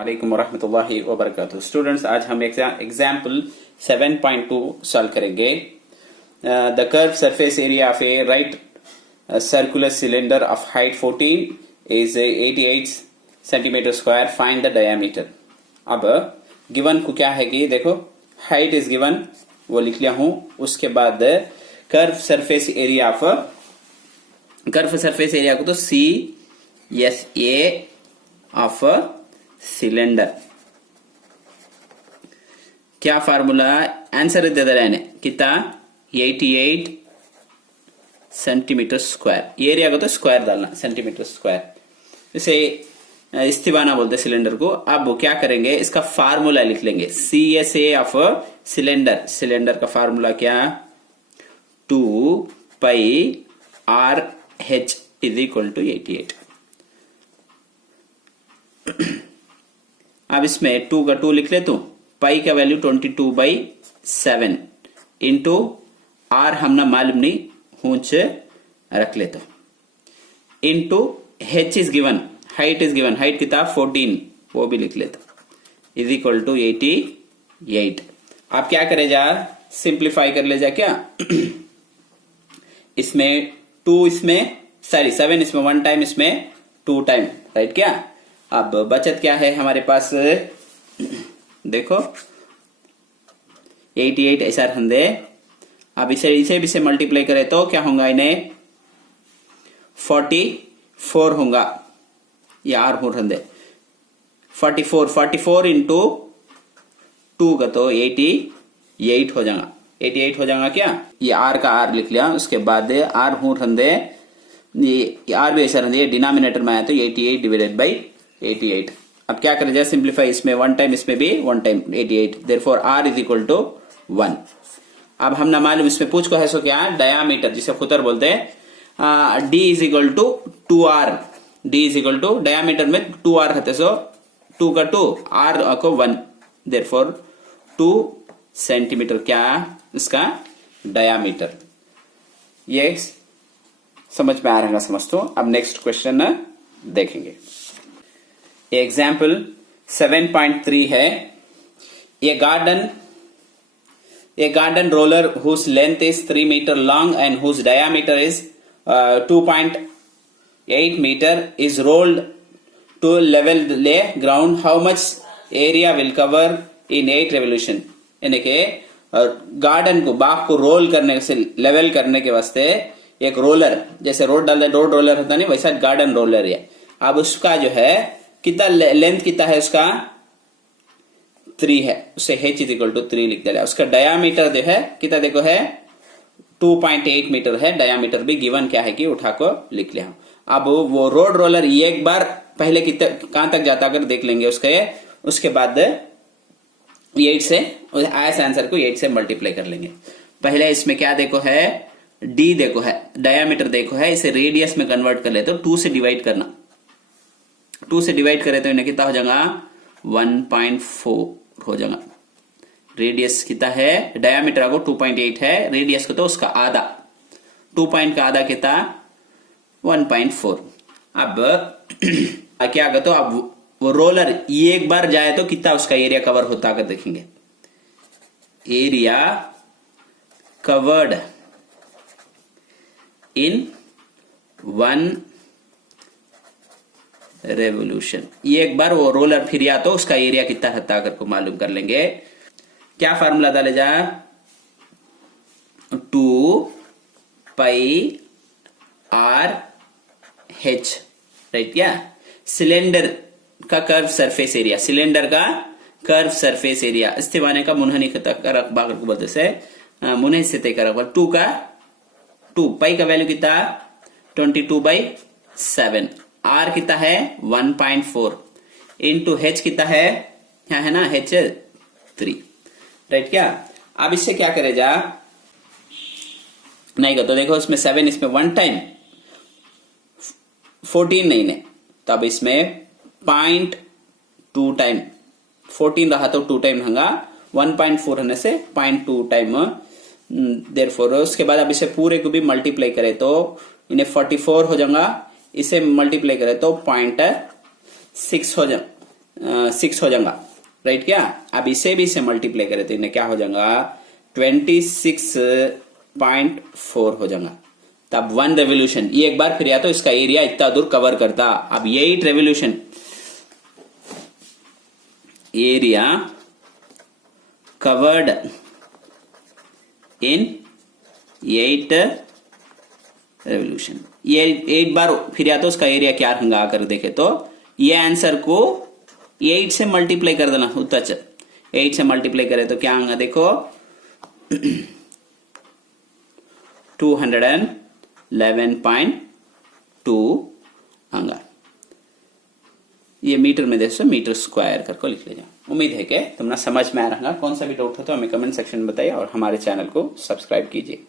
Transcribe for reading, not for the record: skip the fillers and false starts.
वालेकुम वरहमतुल्लाहि वबरकातुहू। स्टूडेंट्स, आज हम एग्जाम्पल 7.2 सॉल्व करेंगे। The curve surface area of A right circular cylinder of height 14 is 88 centimetre square. Find the diameter. अब given को क्या है कि देखो, हाइट इज गिवन, वो लिख लिया हूं। उसके बाद कर्व सरफेस एरिया को तो C S A of cylinder क्या फार्मूला आंसर दे दे रहे कितना 88 सेंटीमीटर स्क्वायर। एरिया को तो स्क्वायर डालना, सेंटीमीटर स्क्वायर। इसे इस्तीवाना बोलते सिलेंडर को। अब वो क्या करेंगे, इसका फार्मूला लिख लेंगे। C S A of cylinder, cylinder का फार्मूला क्या, 2 pi R H is equal to 88। अब इसमें 2 का 2 लिख ले तू। पाई का वैल्यू 22/7 इंटू आर हमने मालूम नहीं, हूच रख ले तो, into H is given, height is given, height कितना 14, वो भी लिख ले तो, इज इक्वल टू 88। आप क्या करे जा, सिंप्लीफाई कर ले जा क्या इसमें 2 इसमें सॉरी 7 इसमें 1 टाइम, इसमें 2 टाइम, राइट क्या। अब बचत क्या है हमारे पास, देखो 88 ऐसा रंदे। अब इसे भी से मल्टीप्लाई करें तो क्या होगा, इन्हें 44 होगा, ये आर हो रंदे 44 इंटू 2 का तो 88 हो जाएगा, 88 हो जाएगा क्या। ये आर का आर लिख लिया। उसके बाद आर हो रंदे, ये आर भी ऐसा रंदे, डिनोमिनेटर में आया तो 88 डिवाइडेड बाई 88। अब क्या करें जाए, सिंप्लीफाई, इसमें 1 टाइम, इसमें भी 1 time, 88। Therefore R is equal to 1। अब हम ना मालूम, इसमें पूछ को है सो क्या, डायामीटर जिसे खुतर बोलते हैं, D is equal to 2r। D is equal to diameter में 2r रहते, सो 2 का 2, आर को 1, देयरफॉर 2 सेंटीमीटर क्या इसका डायामीटर। ये समझ में आ रहा है, समझ तो। अब नेक्स्ट क्वेश्चन देखेंगे। एग्जाम्पल 7.3 है। A garden roller whose length is 3 meter long and whose diameter is 2.8 meter is rolled to level lay ground. How much area will cover in 8 revolution? यानी कि गार्डन को, बाग को रोल करने से, level करने के वास्ते एक रोलर, जैसे रोड रोलर होता नहीं, वैसा गार्डन रोलर है। अब उसका जो है कितना लेंथ कितना है, उसका 3 है, उसे h इज इक्वल टू 3 लिख दिया। उसका डायामीटर जो है कितना, देखो है 2.8 मीटर है। डायामीटर भी गिवन क्या है कि उठा को लिख लिया। अब वो रोड रोलर एक बार पहले कितना कहां तक जाता अगर देख लेंगे उसके बाद 8 से, ऐसे आंसर को 8 से मल्टीप्लाई कर लेंगे। पहले इसमें क्या देखो है, डी देखो है, डायामीटर देखो है, इसे रेडियस में कन्वर्ट कर ले तो 2 से डिवाइड करना। 2 से डिवाइड करें तो इन्हें कितना हो जाएगा, 1.4 हो जाएगा। रेडियस कितना है, डायामीटर को 2.8 है, रेडियस को तो उसका आधा, 2 पॉइंट का आधा कितना 1.4। अब क्या कहते हो, अब वो रोलर एक बार जाए तो कितना उसका एरिया कवर होता है देखेंगे। एरिया कवर्ड इन 1 रेवोल्यूशन, एक बार वो रोलर फिर तो उसका एरिया कितना रहता अगर को मालूम कर लेंगे। क्या फार्मूला डाले जा, 2 पाई आर एच, राइट क्या। सिलेंडर का कर्व सरफेस एरिया, सिलेंडर का कर्व सरफेस एरिया इस्तीवाने का मुन्हनी बागर को बोलते से मुन्हे से तय करा 2 का 2 पाई का वैल्यू कितना 22/7, आर कितना है 1.4 इंटू हेच कितना है, क्या है ना हेच 3, राइट क्या। अब इससे क्या करे जा, नहीं तो देखो इसमें 7, इसमें 1 टाइम, 14 नहीं ने, तो अब इसमें 0.2 टाइम, 14 रहा तो 2 टाइम होगा, 1.4 होने से 0.2 टाइम। देयरफॉर उसके बाद अब इसे पूरे को भी मल्टीप्लाई करें तो इन्हें 44 हो जाएगा, इसे मल्टीप्लाई करें तो 0.6 हो 6 हो जाएगा, राइट क्या? अब इसे भी से मल्टीप्लाई करें तो इन्हें क्या हो जाएगा 26.4 हो जाएगा। तब 1 रेवोल्यूशन, ये एक बार फिर या तो इसका एरिया इतना दूर कवर करता। अब 8 revolution, area covered in 8 revolution, ये 8 बार फिर या तो उसका एरिया क्या रहेगा आकर देखे तो ये आंसर को 8 से मल्टीप्लाई कर देना। उत्तर 8 से मल्टीप्लाई करे तो क्या आएगा देखो 211.2 आएगा। ये मीटर में देखो मीटर स्क्वायर करके लिख लीजिए। उम्मीद है कि तुमने समझ में आ रहा। कौन सा भी डाउट हो तो हमें कमेंट सेक्शन में बताइए और हमारे चैनल को सब्सक्राइब कीजिए।